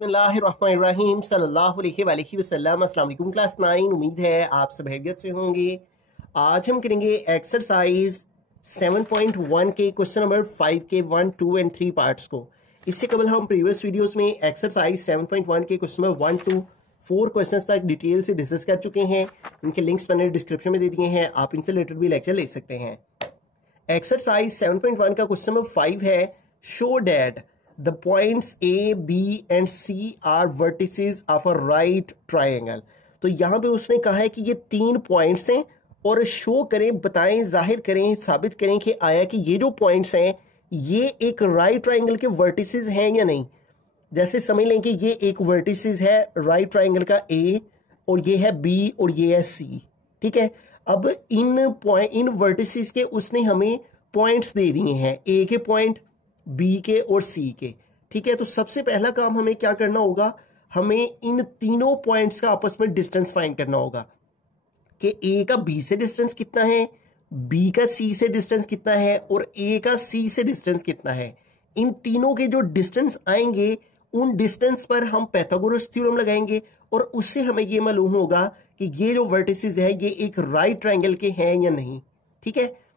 बिस्मिल्लाहिर्रहमानिर्रहीम सल्लल्लाहु अलैहि वसल्लम। अस्सलाम वालेकुम क्लास 9। उम्मीद है आप सब खैरियत से होंगे। आज हम करेंगे एक्सरसाइज 7.1 के क्वेश्चन नंबर 5 के 1, 2 एंड 3 पार्ट्स को। इससे कबल हम प्रीवियस वीडियोस में एक्सरसाइज 7.1 के क्वेश्चन नंबर 1 to 4 क्वेश्चंस तक डिटेल से डिस्कस कर चुके हैं। इनके लिंक्स मैंने डिस्क्रिप्शन में दे दिए हैं, आप इनसे रिलेटेड भी लेक्चर ले सकते हैं। एक्सरसाइज 7.1 का क्वेश्चन नंबर 5 है, show that the points A, B and C are vertices of a right triangle। तो यहां पे उसने कहा है कि ये 3 पॉइंट्स हैं और शो करें, बताएं, जाहिर करें, साबित करें कि आया कि ये जो पॉइंट्स हैं ये एक राइट ट्राइंगल के वर्टिसेस हैं या नहीं। जैसे समझ लें कि ये एक वर्टिसेस है राइट ट्राइंगल का A और ये है B और ये है C। ठीक है, अब इन वर्टिसेस के उसने हमें पॉइंट्स दे दिए हैं, A के पॉइंट, बी के और सी के। ठीक है, तो सबसे पहला काम हमें क्या करना होगा, हमें इन तीनों पॉइंट्स का आपस में डिस्टेंस फाइंड करना होगा कि ए का बी से डिस्टेंस कितना है, बी का सी से डिस्टेंस कितना है और ए का सी से डिस्टेंस कितना है। इन तीनों के जो डिस्टेंस आएंगे उन डिस्टेंस पर हम पाइथागोरस थ्योरम लगाएंगे और उससे हमें यह मालूम होगा कि ये जो वर्टिसेस है ये एक राइट ट्राइंगल के हैं या नहीं। ठीक है,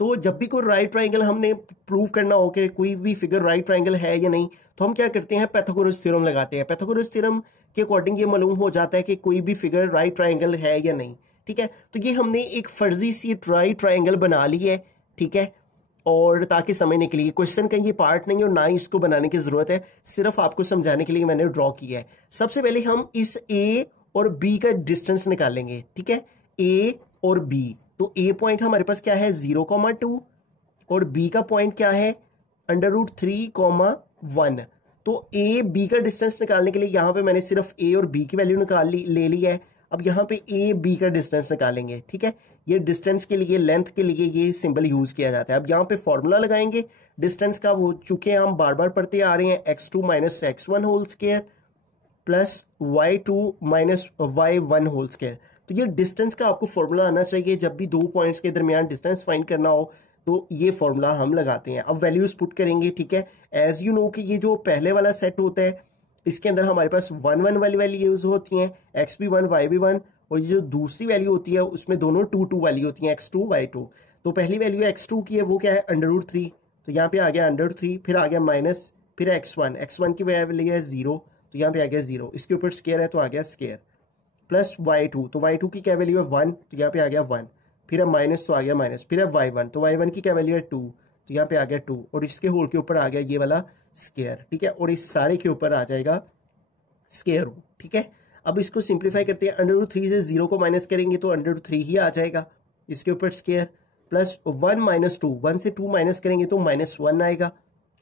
तो जब भी कोई राइट ट्राइंगल हमने प्रूव करना हो कि कोई भी फिगर राइट ट्राइंगल है या नहीं, तो हम क्या करते हैं, पाइथागोरस थ्योरम लगाते हैं। पाइथागोरस थ्योरम के अकॉर्डिंग ये मालूम हो जाता है कि कोई भी फिगर राइट ट्राइंगल है या नहीं। ठीक है, तो ये हमने एक फर्जी सी राइट ट्राइंगल बना ली है। ठीक है, और ताकि समझने के लिए, क्वेश्चन का ये पार्ट नहीं और ना ही इसको बनाने की जरूरत है, सिर्फ आपको समझाने के लिए मैंने ड्रॉ किया है। सबसे पहले हम इस ए और बी का डिस्टेंस निकालेंगे। ठीक है, ए और बी, तो ए पॉइंट हमारे पास क्या है 0,2 और बी का पॉइंट क्या है √3,1। तो ए बी का डिस्टेंस निकालने के लिए यहां पे मैंने सिर्फ ए और बी की वैल्यू ले ली है। अब यहां पे ए बी का डिस्टेंस निकालेंगे। ठीक है, ये डिस्टेंस के लिए, लेंथ के लिए ये सिंबल यूज किया जाता है। अब यहां पे फॉर्मूला लगाएंगे डिस्टेंस का, वो चूंकि हम बार बार पढ़ते आ रहे हैं, x2 - x1 whole square plus y2 - y1 whole square. तो ये डिस्टेंस का आपको फॉर्मूला आना चाहिए। जब भी दो पॉइंट्स के दरमियान डिस्टेंस फाइंड करना हो तो ये फॉर्मूला हम लगाते हैं। अब वैल्यूज पुट करेंगे। ठीक है, एज यू नो कि ये जो पहले वाला सेट होता है इसके अंदर हमारे पास 1 1 वाली वैल्यूज होती हैं, x भी 1 y भी 1, और ये जो दूसरी वैल्यू होती है उसमें दोनों 2 2 वाली होती हैं, x2 y2। तो पहली वैल्यू x2 की है, वो क्या है √3, तो यहाँ पे आ गया √3, फिर आ गया माइनस, फिर x1 की वैल्यू है 0, तो यहाँ पे आ गया 0, इसके ऊपर स्केयर है तो आ गया स्केयर, प्लस y2, तो y2 की क्या वैल्यू है 1, तो यहाँ पे आ गया 1, फिर है माइनस तो आ गया माइनस, फिर है y1, तो y1 की क्या वैल्यू है 2, तो यहाँ पे आ गया 2, और इसके होल के ऊपर आ गया ये वाला स्केयर। ठीक है, और इस सारे के ऊपर आ जाएगा स्केयर रूट। ठीक है, अब इसको सिंप्लीफाई करते हैं, √3 से 0 को माइनस करेंगे तो √3 ही आ जाएगा, इसके ऊपर स्केयर, प्लस 1 - 2, 1 से 2 माइनस करेंगे तो -1 आएगा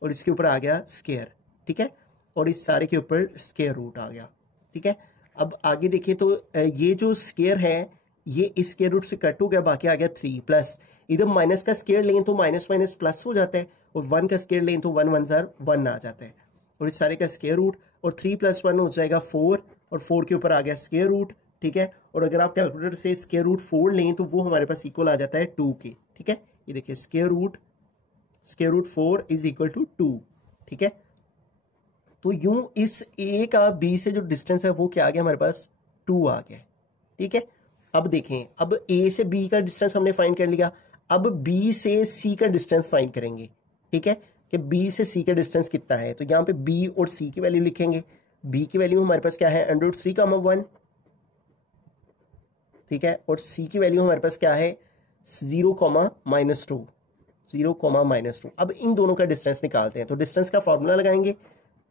और इसके ऊपर आ गया स्केयर। ठीक है, और इस सारे के ऊपर स्केयर रूट आ गया। ठीक है, अब आगे देखिए तो ये जो स्केयर है ये इस स्केयर रूट से कट हो गया, बाकी आ गया 3, प्लस इधर माइनस का स्केयर लें तो माइनस माइनस प्लस हो जाता है, और 1 का स्केयर लें तो 1 1 जार 1 आ जाता है, और इस सारे का स्केयर रूट, और 3 + 1 हो जाएगा 4, और 4 के ऊपर आ गया स्केयर रूट। ठीक है, और अगर आप कैलकुलेटर से स्केयर रूट 4 लें तो वो हमारे पास इक्वल आ जाता है 2 के। ठीक है, ये देखिए स्केयर रूट 4 = 2। ठीक है, तो यूं इस ए का बी से जो डिस्टेंस है वो क्या आ गया हमारे पास 2 आ गया। ठीक है, अब देखें, अब ए से बी का डिस्टेंस हमने फाइंड कर लिया, अब बी से सी का डिस्टेंस फाइंड करेंगे। ठीक है, कि बी से सी का डिस्टेंस कितना है, तो यहां पे बी और सी की वैल्यू लिखेंगे। बी की वैल्यू हमारे पास क्या है √3,1। ठीक है, और सी की वैल्यू हमारे पास क्या है 0, -2, 0, -2। अब इन दोनों का डिस्टेंस निकालते हैं, तो डिस्टेंस का फॉर्मूला लगाएंगे।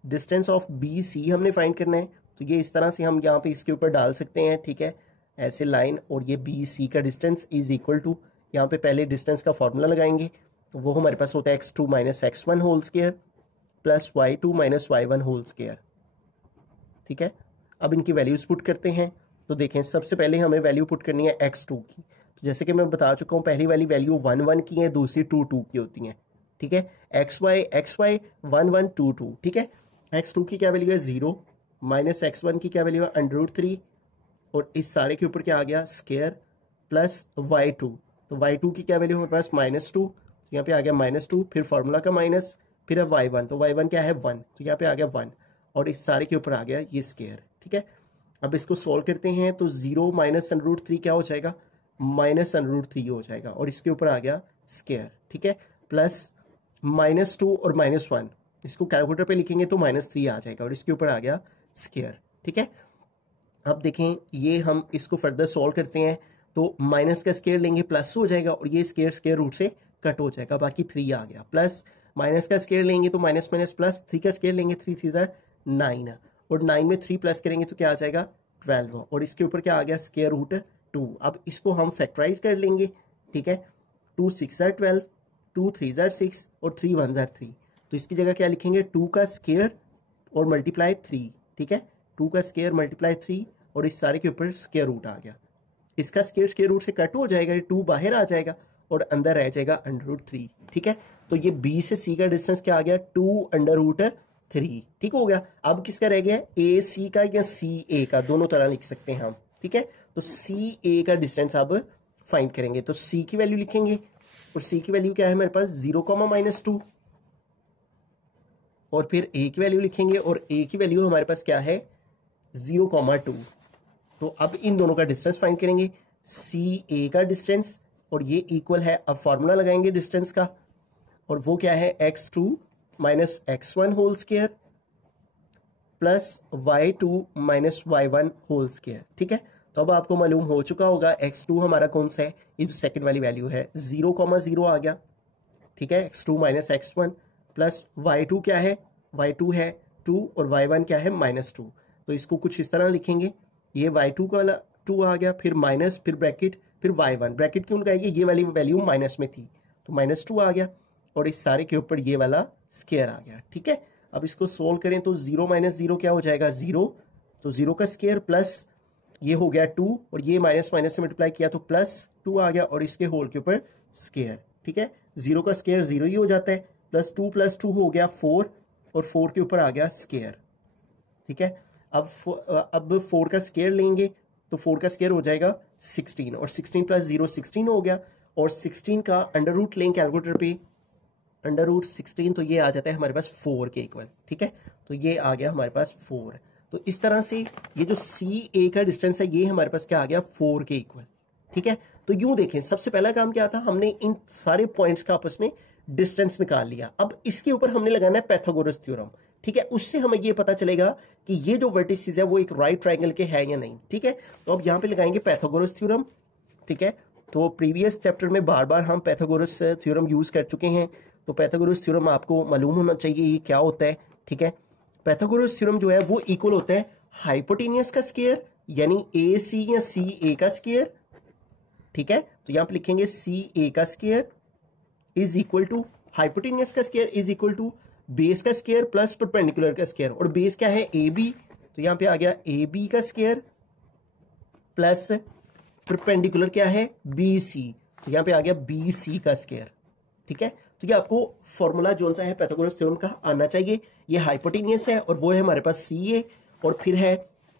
डिस्टेंस ऑफ बी सी हमने फाइंड करना है, तो ये इस तरह से हम यहाँ पे इसके ऊपर डाल सकते हैं। ठीक है, ऐसे लाइन, और ये बी सी का डिस्टेंस = यहाँ पे पहले डिस्टेंस का फॉर्मूला लगाएंगे, तो वो हमारे पास होता है x2 - x1 whole square plus y2 - y1 whole square. ठीक है, अब इनकी वैल्यूज पुट करते हैं। तो देखें, सबसे पहले हमें वैल्यू पुट करनी है x2 की, तो जैसे कि मैं बता चुका हूँ पहली वाली वैल्यू 1 1 की है, दूसरी 2 2 की होती है। ठीक है, xy 1 1 2 2। ठीक है, x2 की क्या वैल्यू है 0, -x1 की क्या वैल्यू है √3, और इस सारे के ऊपर क्या आ गया स्केयर, प्लस y2, तो y2 की क्या वैल्यू हमारे पास -2, तो यहाँ पे आ गया -2, फिर फॉर्मूला का माइनस, फिर है y1, तो y1 क्या है 1, तो यहाँ पे आ गया 1, और इस सारे के ऊपर आ गया ये स्केयर। ठीक है, अब इसको सॉल्व करते हैं तो 0 माइनस √3 क्या हो जाएगा, माइनस √3 हो जाएगा, और इसके ऊपर आ गया स्केयर। ठीक है, प्लस -2 और -1, इसको कैलकुलेटर पे लिखेंगे तो -3 आ जाएगा, और इसके ऊपर आ गया स्केयर। ठीक है, अब देखें ये हम इसको फर्दर सॉल्व करते हैं तो माइनस का स्केयर लेंगे प्लस हो जाएगा, और ये स्केयर स्केयर रूट से कट हो जाएगा, बाकी 3 आ गया। प्लस माइनस का स्केयर लेंगे तो माइनस माइनस प्लस, 3 का स्केयर लेंगे 3 3 9, और 9 में 3 प्लस करेंगे तो क्या आ जाएगा 12, और इसके ऊपर क्या आ गया स्केयर रूट 2। अब इसको हम फैक्टराइज कर लेंगे। ठीक है, 2 6 12, 2 3 6 और 3 1 3, तो इसकी जगह क्या लिखेंगे 2 का स्केयर और मल्टीप्लाई 3। ठीक है, 2 का स्केयर मल्टीप्लाई 3, और इस सारे के ऊपर स्केयर रूट आ गया। इसका स्केयर स्केयर रूट से कट हो जाएगा, 2 बाहर आ जाएगा और अंदर रह जाएगा √3। ठीक है, तो ये B से C का डिस्टेंस क्या आ गया 2 √3। ठीक हो गया। अब किसका रह गया AC का या CA का, दोनों तरह लिख सकते हैं हम। ठीक है, तो CA का डिस्टेंस अब फाइंड करेंगे, तो C की वैल्यू लिखेंगे, और C की वैल्यू क्या है हमारे पास 0, -2, और फिर A की वैल्यू लिखेंगे, और A की वैल्यू हमारे पास क्या है 0, 2। तो अब इन दोनों का डिस्टेंस फाइंड करेंगे, CA का डिस्टेंस, और ये इक्वल है, अब फॉर्मूला लगाएंगे डिस्टेंस का, और वो क्या है x2 minus x1 whole square plus y2 minus y1 whole square. ठीक है, तो अब आपको मालूम हो चुका होगा x2 हमारा कौन सा है, ये जो सेकंड वाली वैल्यू है 0, 0 आ गया। ठीक है, x2 minus x1 plus y2 क्या है, y2 है 2, और y1 क्या है -2। तो इसको कुछ इस तरह लिखेंगे, ये y2 का वाला 2 आ गया, फिर माइनस, फिर ब्रैकेट, फिर y1, ब्रैकेट क्यों लगाएंगे, ये वाली वैल्यू माइनस में थी तो -2 आ गया, और इस सारे के ऊपर ये वाला स्केयर आ गया। ठीक है, अब इसको सोल्व करें तो 0 - 0 क्या हो जाएगा 0, तो 0 का स्केयर प्लस ये हो गया 2, और ये माइनस माइनस से मल्टीप्लाई किया तो +2 आ गया, और इसके होल के ऊपर स्केयर। ठीक है, 0 का स्केयर 0 ही हो जाता है, +2 + 2 हो गया 4, और 4 के ऊपर आ गया स्केयर। ठीक है, अब 4 का स्केयर लेंगे तो 4 का स्केयर हो जाएगा 16, और 16 + 0 16 हो गया, और 16 का अंडर रूट लेंगे कैलकुलेटर पे, अंडर रूट 16, तो ये आ जाता है हमारे पास 4 के इक्वल। ठीक है, तो ये आ गया हमारे पास 4। तो इस तरह से ये जो CA का डिस्टेंस है ये हमारे पास क्या आ गया 4 के इक्वल। ठीक है, तो यूं देखें सबसे पहला काम क्या था, हमने इन सारे पॉइंट्स का आपस में डिस्टेंस निकाल लिया। अब इसके ऊपर हमने लगाना है पैथागोरस थ्योरम। ठीक है, उससे हमें ये पता चलेगा कि ये जो वर्टिसेस है वो एक राइट ट्रायंगल के हैं या नहीं। ठीक है, तो अब यहां पे लगाएंगे पैथागोरस थ्योरम। ठीक है, तो प्रीवियस चैप्टर में बार बार हम पैथागोरस थ्योरम यूज कर चुके हैं, तो पैथागोरस थ्योरम आपको मालूम होना चाहिए ये क्या होता है। ठीक है, पैथागोरस थ्योरम जो है वो इक्वल होता है हाइपोटेनियस का स्क्वायर, यानी AC या CA का स्क्वायर। ठीक है, तो यहां पे लिखेंगे CA का square is equal to hypotenuse का square is equal to base का स्क्वायर प्लस परपेंडिकुलर का स्क्वायर, और बेस क्या है AB, तो यहां पे आ गया AB का स्क्वायर प्लस परपेंडिकुलर क्या है BC, तो यहां पे आ गया BC का स्क्वायर। ठीक है, तो ये आपको फॉर्मूला जो सा है पैथागोरस थ्योरम का आना चाहिए। ये हाइपोटेनियस है और वो है हमारे पास CA, और फिर है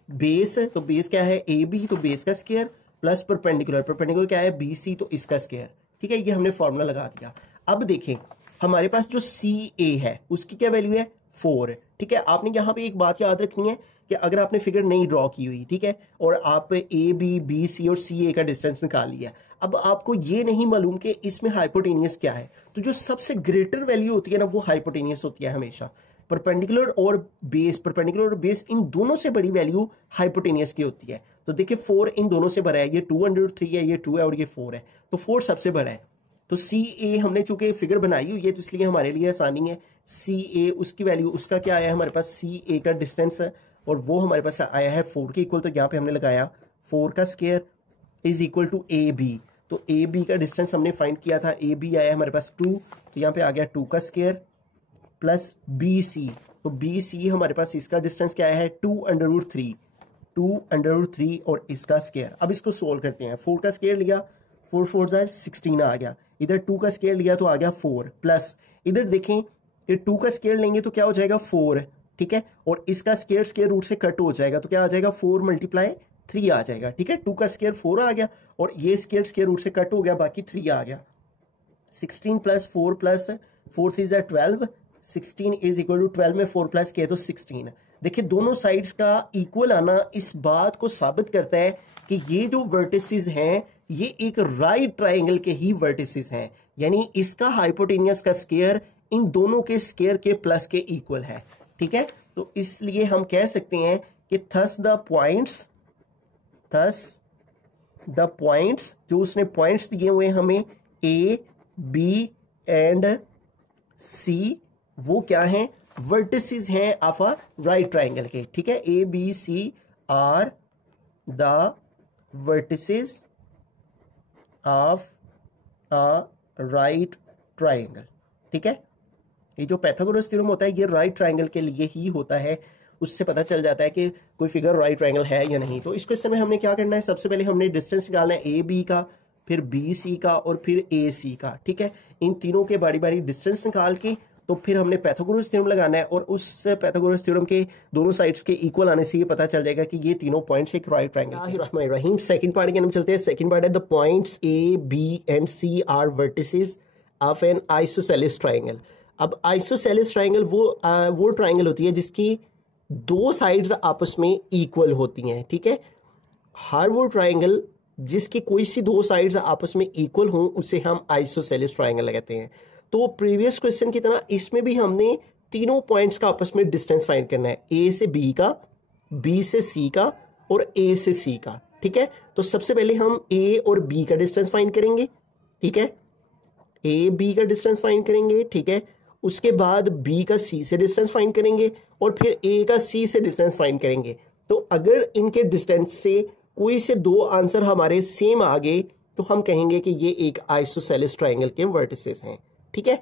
बेस, तो बेस क्या है AB, तो बेस का स्क्वायर प्लस परपेंडिकुलर, परपेंडिकुलर क्या है BC, तो इसका स्क्वायर। ठीक है, ये हमने फॉर्मूला लगा दिया। अब देखें हमारे पास जो CA है उसकी क्या वैल्यू है 4। ठीक है, आपने यहां पे एक बात याद रखनी है कि अगर आपने फिगर नहीं ड्रॉ की हुई, ठीक है, और आप AB, BC और CA का डिस्टेंस निकाल लिया, अब आपको ये नहीं मालूम कि इसमें हाइपोटेनियस क्या है, तो जो सबसे ग्रेटर वैल्यू होती है ना वो हाइपोटेनियस होती है हमेशा। परपेंडिकुलर और बेस, परपेंडिकुलर और बेस इन दोनों से बड़ी वैल्यू हाइपोटेनियस की होती है। तो देखिए 4 इन दोनों से बड़ा है, ये 203 है, ये 2 है और ये 4 है, तो 4 सबसे बड़ा है। तो CA हमने चूंकि फिगर बनाई हुई है तो इसलिए हमारे लिए आसानी है। CA उसकी वैल्यू, उसका क्या आया है हमारे पास CA का डिस्टेंस है, और वो हमारे पास आया है 4 के इक्वल, तो यहाँ पे हमने लगाया 4 का square is equal to AB, तो AB का डिस्टेंस हमने फाइंड किया था, AB आया हमारे पास 2, तो यहाँ पे आ गया 2 का स्क्वायर प्लस BC, तो BC हमारे पास इसका डिस्टेंस क्या आया है 2√3, 2√3 और इसका स्क्वायर। अब इसको सोल्व करते हैं, 4 का स्क्वायर लिया, 4 4 16 आ गया, इधर 2 का स्क्वायर लिया तो आ गया 4, प्लस इधर देखें ये 2 का स्क्वायर लेंगे तो क्या हो जाएगा 4, ठीक है, और इसका स्क्वायर स्क्वायर रूट से कट हो जाएगा तो क्या आ जाएगा 4 × 3 आ जाएगा। ठीक है, 2 का स्क्वायर 4 आ गया और ये स्क्वायर स्क्वायर रूट से कट हो गया, बाकी 3 आ गया। 16 + 4 + 4 3 12, 16 इज इक्वल टू 12 में 4 प्लस किया तो 16, देखिए दोनों साइड्स का इक्वल आना इस बात को साबित करता है कि ये जो वर्टिसेस हैं ये एक राइट ट्राइंगल के ही वर्टिसेस हैं, यानी इसका हाइपोटेनियस का स्क्वायर इन दोनों के स्क्वायर के प्लस के इक्वल है। ठीक है, तो इसलिए हम कह सकते हैं कि थस द पॉइंट्स जो उसने पॉइंट्स दिए हुए हमें ए बी एंड सी, वो क्या हैं, वर्टिसेस हैं ऑफ अ राइट ट्राइंगल के। ठीक है, A B C are the vertices of a right triangle. ठीक है, ये जो पाइथागोरस थ्योरम होता है ये राइट ट्राइंगल के लिए ही होता है, उससे पता चल जाता है कि कोई फिगर राइट ट्राइंगल है या नहीं। तो इस क्वेश्चन में हमने क्या करना है, सबसे पहले हमने डिस्टेंस निकालना है ए बी का, फिर बी सी का और फिर ए सी का। ठीक है, इन तीनों के बारी बारी डिस्टेंस निकाल के तो फिर हमने पाइथागोरस थ्योरम लगाना है, और उस पाइथागोरस थ्योरम के दोनों साइड्स के इक्वल आने से ये पता चल जाएगा कि ये तीनों पॉइंट्स एक राइट ट्राइंगल रहीम। सेकंड पार्ट के हम चलते हैं। सेकंड पार्ट है the points A B and C are vertices of an isosceles triangle. अब आइसोसेलेस ट्राइंगल वो ट्राइंगल होती है जिसकी दो साइड्स आपस में इक्वल होती हैं। ठीक है, हर वो ट्राइंगल जिसकी कोई सी दो साइड्स आपस में इक्वल हों उसे हम आइसोसेलेस ट्राइंगल कहते हैं। तो प्रीवियस क्वेश्चन की तरह इसमें भी हमने तीनों पॉइंट्स का आपस में डिस्टेंस फाइंड करना है, ए से बी का, बी से सी का और ए से सी का। ठीक है, तो सबसे पहले हम ए और बी का डिस्टेंस फाइंड करेंगे। ठीक है, ए बी का डिस्टेंस फाइंड करेंगे। ठीक है, उसके बाद बी का सी से डिस्टेंस फाइंड करेंगे और फिर ए का सी से डिस्टेंस फाइंड करेंगे। तो अगर इनके डिस्टेंस से कोई से दो आंसर हमारे सेम आ गए तो हम कहेंगे कि ये एक आइसोसेलेस ट्राइंगल के वर्टिसेस हैं। ठीक है,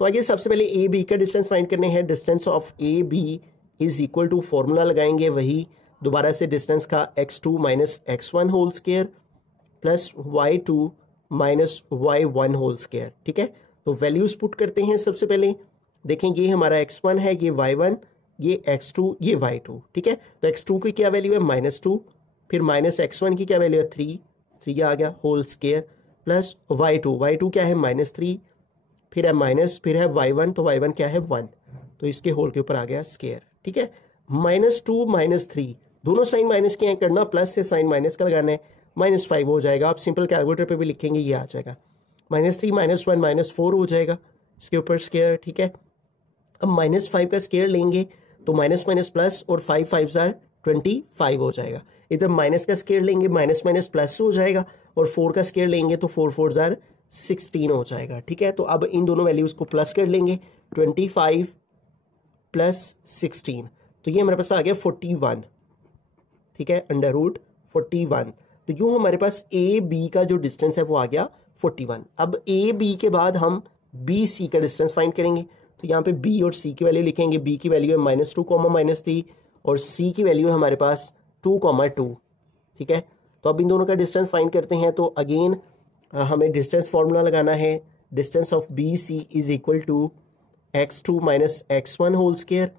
तो आइए सबसे पहले ए बी का डिस्टेंस फाइंड करने हैं। Distance of A B is equal to, formula लगाएंगे वही दोबारा से, डिस्टेंस का x2 minus x1 whole square plus y2 minus y1 whole square. ठीक है, तो वैल्यूज पुट करते हैं। सबसे पहले देखें ये हमारा x1 है, ये y1, ये x2, ये y2। ठीक है, तो x2 की क्या वैल्यू है -2, फिर माइनस x1 की क्या वैल्यू है 3 आ गया होल स्क्वायर प्लस y2 क्या है -3, फिर है माइनस, फिर है y1, तो y1 क्या है 1, तो इसके होल के ऊपर आ गया स्क्वायर। ठीक है, -2 -3 दोनों साइन माइनस के हैं, करना प्लस से साइन माइनस का लगाना है, -5 हो जाएगा। आप सिंपल कैलकुलेटर पे भी लिखेंगे ये आ जाएगा, -3 -1 -4 हो जाएगा इसके ऊपर स्क्वायर। ठीक है, अब -5 का स्क्वायर लेंगे तो माइनस माइनस प्लस और 5 5 25 हो जाएगा। इधर माइनस का स्क्वायर लेंगे माइनस माइनस प्लस हो जाएगा, और 4 का स्क्वायर लेंगे तो 4 4 16 हो जाएगा। ठीक है, तो अब इन दोनों वैल्यूज को प्लस कर लेंगे, 25 प्लस 16, तो ये हमारे पास आ गया 41। ठीक है, √41। तो यूं हमारे पास ए बी का जो डिस्टेंस है वो आ गया 41। अब ए बी के बाद हम बी सी का डिस्टेंस फाइंड करेंगे, तो यहाँ पे बी और सी की वैल्यू लिखेंगे। बी की वैल्यू है -2, -3 और सी की वैल्यू है हमारे पास 2, 2। ठीक है, तो अब इन दोनों का डिस्टेंस फाइंड करते हैं। तो अगेन हमें डिस्टेंस फॉर्मूला लगाना है। Distance of B C is equal to x2 minus x1 whole square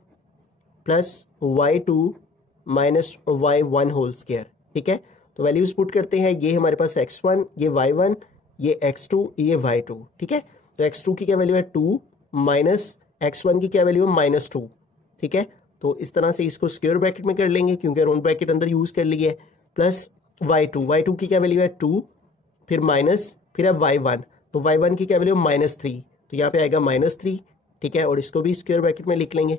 plus y2 minus y1 whole square. ठीक है, तो वैल्यूज पुट करते हैं। ये हमारे पास x1, ये y1, ये x2, ये y2। ठीक है, तो x2 की क्या वैल्यू है 2 माइनस x1 की क्या वैल्यू है -2। ठीक है, तो इस तरह से इसको स्क्वायर ब्रैकेट में कर लेंगे क्योंकि राउंड ब्रैकेट अंदर यूज कर लिए है, प्लस y2 की क्या वैल्यू है 2, फिर माइनस, फिर है y1, तो y1 की क्या वैल्यू -3, तो यहाँ पे आएगा -3। ठीक है, और इसको भी स्क्वायर ब्रैकेट में लिख लेंगे,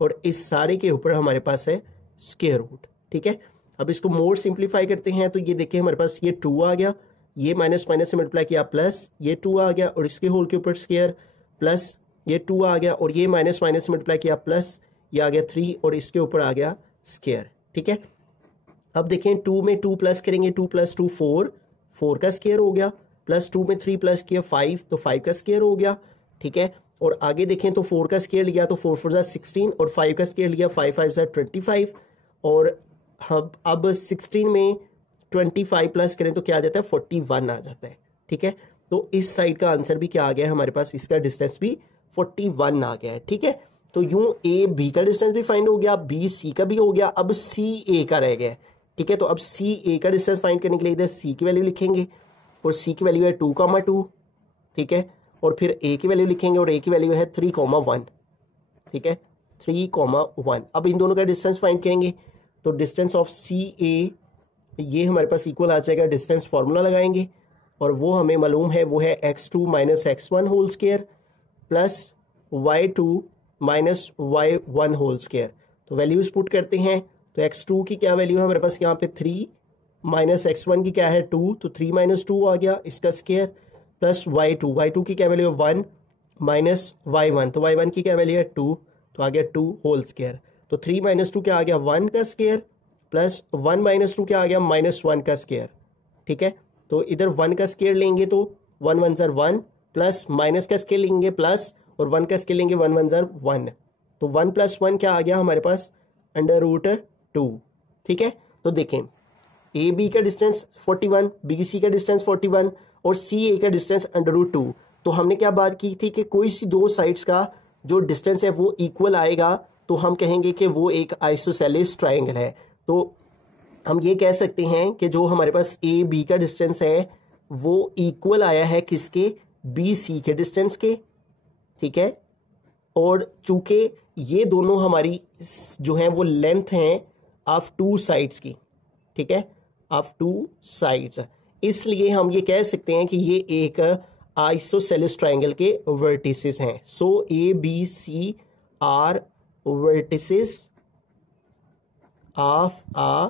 और इस सारे के ऊपर हमारे पास है स्क्वायर रूट। ठीक है, अब इसको मोर सिंप्लीफाई करते हैं, तो ये देखिए हमारे पास ये 2 आ गया, ये माइनस माइनस से मल्टीप्लाई किया प्लस, ये 2 आ गया और इसके होल के ऊपर स्क्वायर, प्लस ये 2 आ गया और ये माइनस माइनस से मल्टीप्लाई किया प्लस, ये आ गया 3 और इसके ऊपर आ गया स्क्वायर। ठीक है, अब देखें 2 में 2 प्लस करेंगे, 2 + 2 4 का स्क्वायर हो गया, प्लस 2 में 3 प्लस किया 5, तो 5 का स्क्वायर हो गया। ठीक है, और आगे देखें तो 4 का स्क्वायर लिया तो 4 4 16 और 5 का स्क्वायर लिया 5 5 25, और अब 16 में 25 प्लस करें तो क्या आ जाता है 41 आ जाता है। ठीक है, तो इस साइड का आंसर भी क्या आ गया है हमारे पास, इसका डिस्टेंस भी 41 आ गया है। ठीक है, तो यूं ए बी का डिस्टेंस भी फाइंड हो गया, बी सी का भी हो गया, अब सी ए का रह गया। ठीक है, तो अब सी ए का डिस्टेंस फाइंड करने के लिए इधर सी की वैल्यू लिखेंगे, और सी की वैल्यू है 2, 2। ठीक है, और फिर ए की वैल्यू लिखेंगे और ए की वैल्यू है 3, 1। ठीक है, 3,1। अब इन दोनों का डिस्टेंस फाइंड करेंगे तो डिस्टेंस ऑफ सी ए ये हमारे पास इक्वल आ जाएगा, डिस्टेंस फॉर्मूला लगाएंगे और वो हमें मालूम है, वो है x2 minus x1 whole square plus y2 minus y1 whole square. तो वैल्यूज पुट करते हैं तो x2 की क्या वैल्यू है हमारे पास यहाँ पे 3 माइनस x1 की क्या है 2, तो 3 माइनस 2 आ गया इसका स्क्वायर प्लस y2 की क्या वैल्यू है 1 माइनस y1, तो y1 की क्या वैल्यू है 2, तो आ गया 2 होल स्क्वायर। तो 3 माइनस 2 क्या आ गया 1 का स्क्वायर प्लस 1 माइनस 2 क्या आ गया -1 का स्क्वायर। ठीक है, तो इधर 1 का स्क्वायर लेंगे तो 1 1 ज़र 1 प्लस माइनस का स्क्वायर लेंगे प्लस और 1 का स्क्वायर लेंगे 1 1 ज़र 1, तो 1 प्लस 1 क्या आ गया हमारे पास √2। ठीक है, तो देखें ए बी का डिस्टेंस 41, बी सी का डिस्टेंस 41 और सी ए का डिस्टेंस √2। तो हमने क्या बात की थी कि कोई सी दो साइड्स का जो डिस्टेंस है वो इक्वल आएगा तो हम कहेंगे कि वो एक आइसोसेलेस ट्रायंगल है। तो हम ये कह सकते हैं कि जो हमारे पास ए बी का डिस्टेंस है वो इक्वल आया है किसके, बी सी के डिस्टेंस के। ठीक है, और चूंकि ये दोनों हमारी जो है वो लेंथ हैं ऑफ टू साइड्स की, ठीक है, ऑफ टू साइड्स, इसलिए हम ये कह सकते हैं कि ये एक आइसोसेलेस ट्रायंगल के वर्टिसेस हैं। So A B C are vertices of a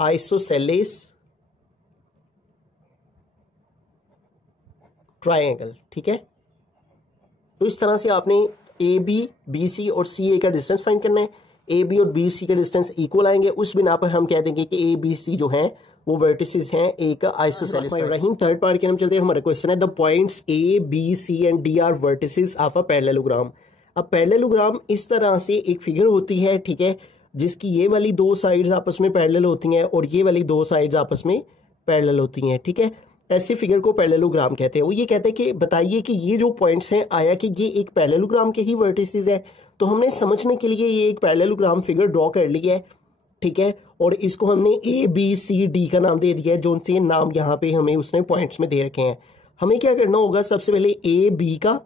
isosceles triangle. ठीक है, तो इस तरह से आपने ए बी, बी सी और सी ए का डिस्टेंस फाइंड करना है। ए बी और बी सी के डिस्टेंस इक्वल आएंगे, उस बिना पर हम कह देंगे कि ए बी सी जो हैं वो वर्टिसेस हैं एक आइसोसेलेस ट्रायंगल। थर्ड पार्ट के हम चलते हैं, हमारा क्वेश्चन है the points A B C and D are vertices of a parallelogram. अब पैरेललोग्राम इस तरह से एक फिगर होती है, ठीक है, जिसकी ये वाली दो साइड्स आपस में पैरेलल होती हैं और ये वाली दो साइड्स आपस में पैरेलल होती हैं। ठीक है, ऐसे फिगर को पैरेललोग्राम कहते हैं। वो ये कहते हैं कि बताइए कि ये जो पॉइंट्स हैं आया कि ये एक पैरेललोग्राम के ही वर्टिसेस है। तो हमने समझने के लिए ये एक पैरेललोग्राम फिगर ड्रॉ कर लिया है। ठीक है, और इसको हमने ए बी सी डी का नाम दे दिया है, जो उनसे नाम यहाँ पे हमें उसने पॉइंट्स में दे रखे हैं। हमें क्या करना होगा, सबसे पहले ए बी का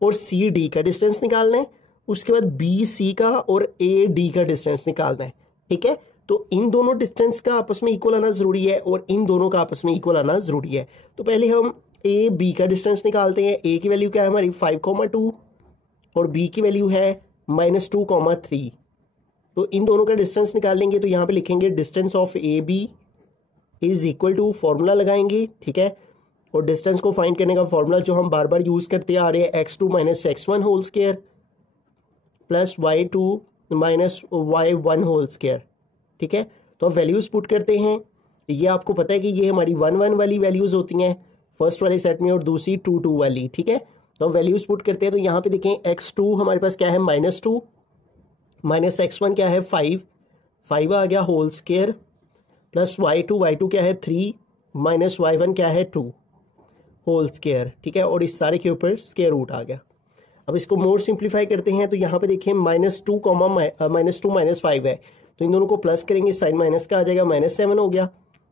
और सी डी का डिस्टेंस निकालना है, उसके बाद बी सी का और ए डी का डिस्टेंस निकालना है। ठीक है, तो इन दोनों डिस्टेंस का आपस में इक्वल आना जरूरी है और इन दोनों का आपस में इक्वल आना जरूरी है। तो पहले हम ए बी का डिस्टेंस निकालते हैं। ए की वैल्यू क्या है हमारी 5,2 और बी की वैल्यू है -2,3। तो इन दोनों का डिस्टेंस निकालेंगे तो यहाँ पे लिखेंगे distance of A B is equal to, formula लगाएंगे। ठीक है, और डिस्टेंस को फाइंड करने का फॉर्मूला जो हम बार बार यूज करते आ रहे हैं, x2 minus x1 whole square plus y2 minus y1 whole square. ठीक है, तो अब वैल्यूज पुट करते हैं। ये आपको पता है कि ये हमारी 1 1 वाली वैल्यूज होती हैं फर्स्ट वाले सेट में और दूसरी 2 2 वाली। ठीक है, तो अब वैल्यूज पुट करते हैं तो यहाँ पे देखें x2 हमारे पास क्या है -2 माइनस x1 क्या है 5 आ गया होल स्क्वायर प्लस y2 क्या है 3 माइनस y1 क्या है 2 होल स्क्वायर। ठीक है, और इस सारे के ऊपर स्क्वायर रूट आ गया। अब इसको मोर सिंप्लीफाई करते हैं तो यहाँ पे देखिए -2 -5 है, तो इन दोनों को प्लस करेंगे, साइन माइनस का आ जाएगा -7 हो गया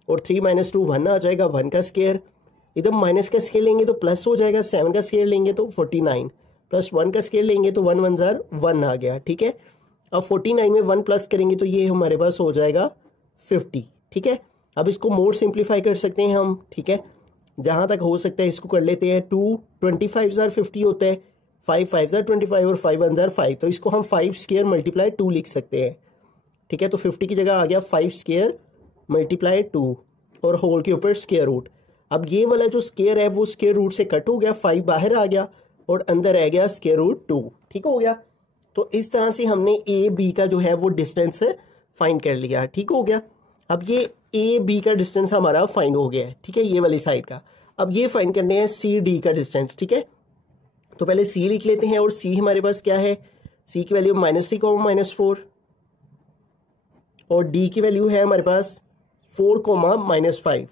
और 3 - 2 1 आ जाएगा, 1 का स्क्वायर। इधर माइनस का स्क्वायर लेंगे तो प्लस हो जाएगा, 7 का स्क्वायर लेंगे तो 49 प्लस 1 का स्क्वायर लेंगे तो 1 1 ज़र 1 आ गया। ठीक है, अब 49 में 1 प्लस करेंगे तो ये हमारे पास हो जाएगा 50। ठीक है, अब इसको मोर सिंप्लीफाई कर सकते हैं हम। ठीक है, जहां तक हो सकता है इसको कर लेते हैं। 2 25 ज़र 50 होता है, 5 5 ज़र 25 और 5 1 ज़र 5, तो इसको हम 5 स्क्वायर मल्टीप्लाई 2 लिख सकते हैं। ठीक है, तो 50 की जगह आ गया 5 स्क्वायर मल्टीप्लाई 2 और होल के ऊपर स्क्वायर रूट। अब ये वाला जो स्क्वायर है वो स्क्वायर रूट से कट हो गया, 5 बाहर आ गया और अंदर रह गया स्क्वायर रूट 2। ठीक हो गया, तो इस तरह से हमने ए बी का जो है वो डिस्टेंस फाइंड कर लिया। ठीक हो गया, अब ये ए बी का डिस्टेंस हमारा फाइंड हो गया है। ठीक है, ये वाली साइड का। अब ये फाइंड करने हैं सी डी का डिस्टेंस। ठीक है, तो पहले सी लिख लेते हैं और सी हमारे पास क्या है, सी की वैल्यू -3, -4 और डी की वैल्यू है हमारे पास 4, -5।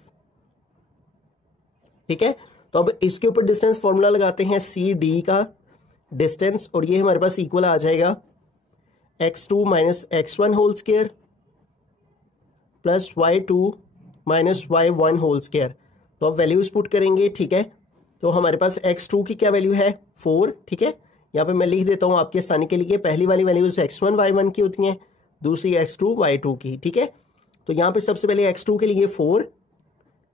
ठीक है, तो अब इसके ऊपर डिस्टेंस फॉर्मूला लगाते हैं, सी डी का डिस्टेंस, और ये हमारे पास इक्वल आ जाएगा x2 minus x1 whole square plus y2 minus y1 whole square. तो अब वैल्यूज पुट करेंगे। ठीक है, तो हमारे पास x2 की क्या वैल्यू है 4, ठीक है, यहाँ पे मैं लिख देता हूँ आपके आसानी के लिए। पहली वाली वैल्यूज x1 y1 की होती हैं, दूसरी x2 y2 की, ठीक है। तो यहाँ पे सबसे पहले x2 के लिए 4,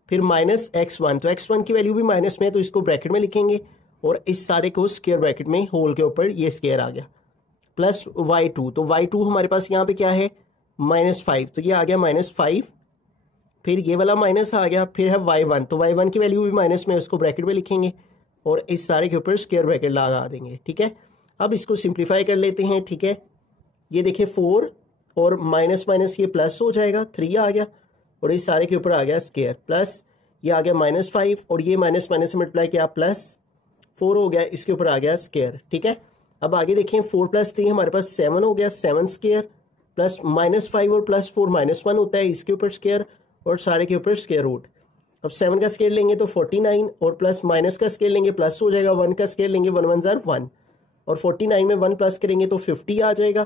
फिर माइनस x1, तो x1 की वैल्यू भी माइनस में है तो इसको ब्रैकेट में लिखेंगे और इस सारे को स्क्वायर ब्रैकेट में होल के ऊपर ये स्क्वायर आ गया, प्लस y2, तो y2 हमारे पास यहाँ पे क्या है -5, तो ये आ गया -5, फिर ये वाला माइनस आ गया, फिर है y1, तो y1 की वैल्यू भी माइनस में, उसको ब्रैकेट में लिखेंगे और इस सारे के ऊपर स्क्वायर ब्रैकेट लगा देंगे, ठीक है। अब इसको सिंप्लीफाई कर लेते हैं, ठीक है। ये देखिए 4 और माइनस माइनस ये प्लस हो जाएगा, 3 आ गया और इस सारे के ऊपर आ गया स्क्वायर, प्लस ये आ गया -5 और ये माइनस माइनस से मल्टीप्लाई किया +4 हो गया, इसके ऊपर आ गया स्क्वायर, ठीक है। अब आगे देखें 4 + 3 हमारे पास 7 हो गया, 7 स्क्वायर प्लस -5 और +4 -1 होता है, इसके ऊपर स्क्वायर और सारे के ऊपर स्क्वायर रूट। अब 7 का स्क्वायर लेंगे तो 49 और प्लस माइनस का स्क्वायर लेंगे प्लस हो जाएगा, 1 का स्क्वायर लेंगे 1 1 1 और 49 में 1 प्लस करेंगे तो 50 आ जाएगा,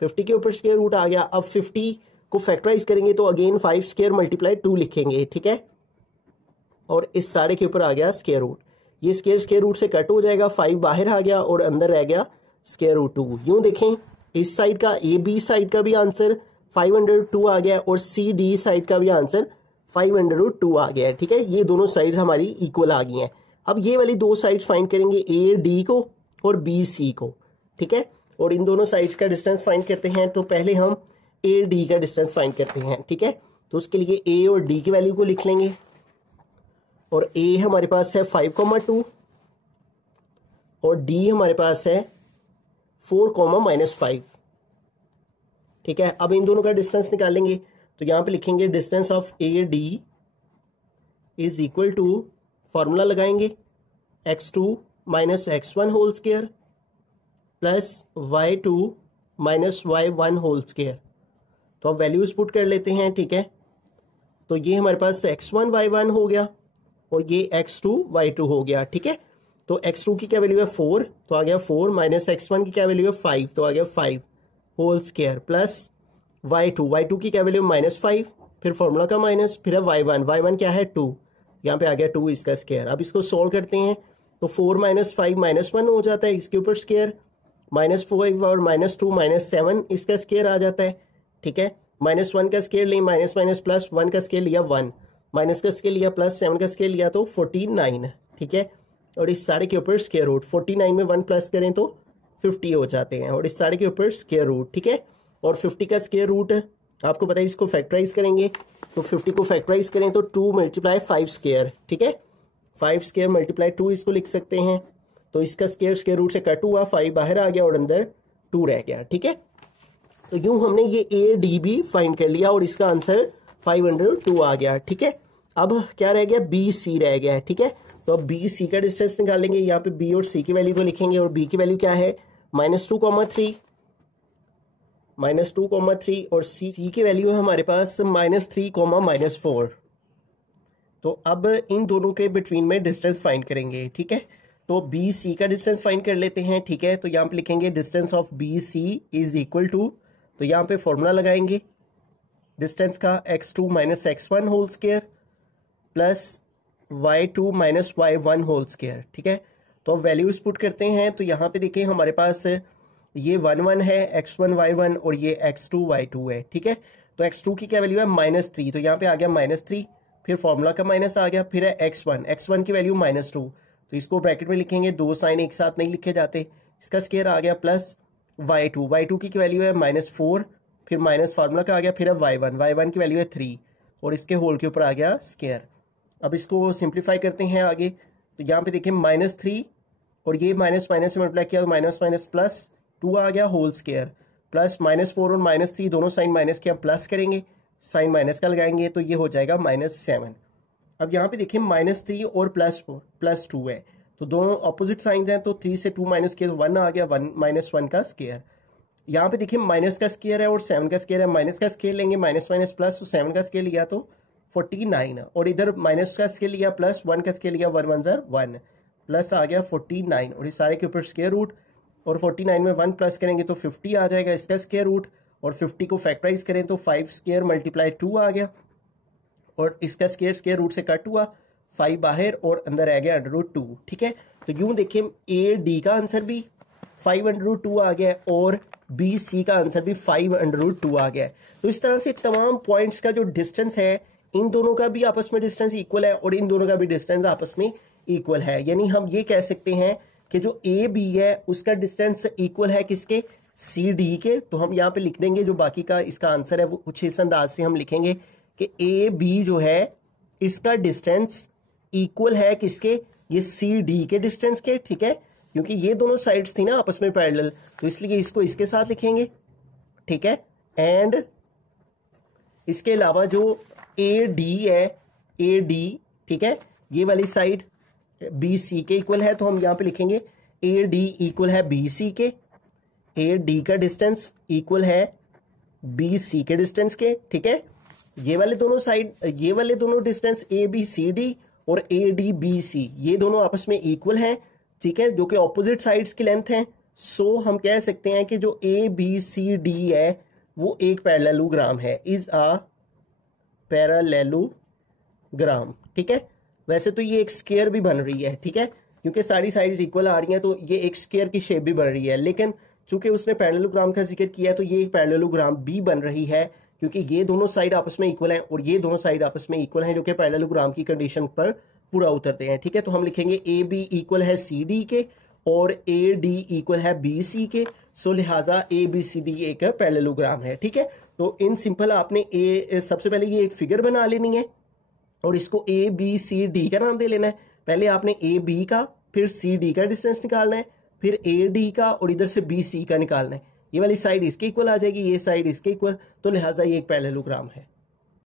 50 के ऊपर स्क्वायर रूट आ गया। अब 50 को फैक्टराइज करेंगे तो अगेन 5 स्क्वायर मल्टीप्लाई 2 लिखेंगे, ठीक है, और इस सारे के ऊपर आ गया स्क्वायर रूट। ये स्क्वायर रूट से कट हो जाएगा, 5 बाहर आ गया और अंदर रह गया स्क्वायर रूट 2। यूं देखें इस साइड का AB साइड का भी आंसर 502 आ गया और CD साइड का भी आंसर 502 आ गया है, ठीक है। ये दोनों साइड्स हमारी इक्वल आ गई हैं। अब ये वाली दो साइड्स फाइंड करेंगे, AD को और BC को, ठीक है, और इन दोनों साइड्स का डिस्टेंस फाइंड करते हैं। तो पहले हम AD का डिस्टेंस फाइंड करते हैं, ठीक है। तो उसके लिए A और D की वैल्यू को लिख लेंगे और A हमारे पास है 5,2 और D हमारे पास है 4,-5, ठीक है। अब इन दोनों का डिस्टेंस निकालेंगे तो यहां पे लिखेंगे distance of AD is equal to, formula लगाएंगे x2 - x1 whole square plus y2 - y1 whole square. तो अब वैल्यूज पुट कर लेते हैं, ठीक है। तो ये हमारे पास x1 y1 हो गया और ये x2 y2 हो गया, ठीक है। तो x2 की क्या वैल्यू है 4, तो आ गया 4 माइनस x1 की क्या वैल्यू है 5, तो आ गया 5 होल स्क्वायर प्लस y2 की क्या वैल्यू -5, फिर फॉर्मूला का माइनस, फिर है y1 क्या है 2, यहाँ पे आ गया 2 इसका स्क्वायर। अब इसको सॉल्व करते हैं तो 4 - 5 -1 हो जाता है, इसके ऊपर स्क्वायर, -5 और -2 -7 इसका स्क्वायर आ जाता है, ठीक है। -1 का स्क्वायर लें, माइनस माइनस प्लस 1 का स्क्वायर लिया 1, माइनस का स्क्वायर लिया प्लस 7 का स्क्वायर लिया तो 49, ठीक है, और इस सारे के ऊपर स्क्वायर रूट। 49 में 1 प्लस करें तो 50 हो जाते हैं और इस सारे के ऊपर स्क्वायर रूट, ठीक है। और 50 का स्क्वायर रूट आपको पता है, इसको फैक्टराइज करेंगे तो 50 को फैक्टराइज करें तो 2 × 5 स्क्वायर, ठीक है, 5 स्क्वायर × 2 इसको लिख सकते हैं। तो इसका स्क्वायर रूट से कट हुआ, 5 बाहर आ गया और अंदर 2 रह गया, ठीक है। तो यूं हमने ये AD भी फाइंड कर लिया और इसका आंसर 502 आ गया, ठीक है। अब क्या रह गया, BC रह गया है, ठीक है। तो अब BC का डिस्टेंस निकालेंगे, यहाँ पे B और C की वैल्यू को लिखेंगे और B की वैल्यू क्या है -2,3 और C की वैल्यू है हमारे पास -3, -4। तो अब इन दोनों के बिटवीन में डिस्टेंस फाइंड करेंगे, ठीक है। तो BC का डिस्टेंस फाइंड कर लेते हैं, ठीक है। तो यहाँ पे लिखेंगे distance of BC is equal to, तो यहाँ पे फॉर्मूला लगाएंगे डिस्टेंस का x2 - x1 whole square plus y2 - y1 whole square, ठीक है। तो अब वैल्यूज पुट करते हैं तो यहाँ पे देखिए हमारे पास ये 1 1 है, x1 y1 और ये x2 y2 है, ठीक है। तो x2 की क्या वैल्यू है -3, तो यहाँ पे आ गया -3, फिर फॉर्मूला का माइनस आ गया, फिर है x1 की वैल्यू -2, तो इसको ब्रैकेट में लिखेंगे, दो साइन एक साथ नहीं लिखे जाते, इसका स्क्वायर आ गया प्लस y2 की वैल्यू है -4, फिर माइनस फार्मूला का आ गया, फिर है y1 की वैल्यू है 3 और इसके होल के ऊपर आ गया स्क्वायर। अब इसको सिंप्लीफाई करते हैं आगे, तो यहाँ पे देखिए -3 और ये माइनस माइनस से मल्टीप्लाई किया तो माइनस माइनस प्लस 2 आ गया होल स्क्वायर, प्लस -4 और -3 दोनों साइन माइनस के हम प्लस करेंगे, साइन माइनस का लगाएंगे तो ये हो जाएगा -7। अब यहाँ पे देखिए -3 और +2 है, तो दोनों ऑपोजिट साइन हैं, तो 3 से 2 माइनस किया तो 1 आ गया, -1 का स्क्वायर। यहाँ पे देखिए माइनस का स्क्वायर है और 7 का स्क्वायर है, माइनस का स्क्वायर लेंगे, माइनस माइनस प्लस, तो 7 का स्क्वायर लिया तो 49 और इधर माइनस का स्क्वायर लिया प्लस 1 का स्क्वायर लिया, 1 1 ज़र 1 प्लस आ गया 49 और इस सारे के ऊपर स्क्वायर रूट, और 49 में 1 प्लस करेंगे तो 50 आ जाएगा इसका स्क्वायर रूट, और 50 को फैक्टराइज करें तो 5 स्क्वायर मल्टीप्लाई 2 आ गया और इसका स्क्वायर रूट से कट हुआ, 5 बाहर और अंदर आ गया √2, ठीक है। तो यूं देखिए A D का आंसर भी 5/2 आ गया है और बी सी का आंसर भी 5/2 आ गया है। तो इस तरह से तमाम पॉइंट्स का जो डिस्टेंस है, इन दोनों का भी आपस में डिस्टेंस इक्वल है और इन दोनों का भी डिस्टेंस आपस में इक्वल है। यानी हम ये कह सकते हैं कि जो ए बी है उसका डिस्टेंस इक्वल है किसके, सी डी के। तो हम यहाँ पे लिख देंगे जो बाकी का इसका आंसर है वो कुछ इस अंदाज से हम लिखेंगे कि ए बी जो है इसका डिस्टेंस इक्वल है किसके, ये सी डी के डिस्टेंस के, ठीक है, क्योंकि ये दोनों साइड्स थी ना आपस में पैरेलल, तो इसलिए इसको इसके साथ लिखेंगे, ठीक है। एंड इसके अलावा जो ए डी है, ए डी, ठीक है, ये वाली साइड बी सी के इक्वल है, तो हम यहां पे लिखेंगे ए डी इक्वल है बी सी के, ए डी का डिस्टेंस इक्वल है बी सी के डिस्टेंस के, ठीक है। ये वाले दोनों साइड, ये वाले दोनों distance A B C D और ए डी बी सी, ये दोनों आपस में इक्वल हैं, ठीक है, जो कि ऑपोजिट साइड्स की लेंथ है। सो हम कह सकते हैं कि जो ए बी सी डी है वो एक पैरेललोग्राम है, इज अ पैरेललोग्राम, ठीक है। वैसे तो ये एक स्क्वायर भी बन रही है, ठीक है, क्योंकि सारी साइड्स इक्वल आ रही हैं, तो ये एक स्क्वायर की शेप भी बन रही है, लेकिन चूंकि उसने पैरेललोग्राम का जिक्र किया तो ये एक पैरेललोग्राम भी बन रही है, क्योंकि ये दोनों साइड आपस में इक्वल हैं और ये दोनों साइड आपस में इक्वल हैं, जो कि पैरेललोग्राम की कंडीशन पर पूरा उतरते हैं, ठीक है। तो हम लिखेंगे ए बी इक्वल है सी डी के और ए डी इक्वल है बी सी के, सो लिहाजा ए बी सी डी एक पैरेललोग्राम है, ठीक है। तो इन सिंपल आपने सबसे पहले ये एक फिगर बना लेनी है और इसको ए बी सी डी का नाम दे लेना है। पहले आपने ए बी का, फिर सी डी का डिस्टेंस निकालना है, फिर ए डी का और इधर से बी सी का निकालना है। ये वाली साइड इसके इक्वल आ जाएगी, ये साइड इसके इक्वल, तो लिहाजा ये एक पैरेललोग्राम है।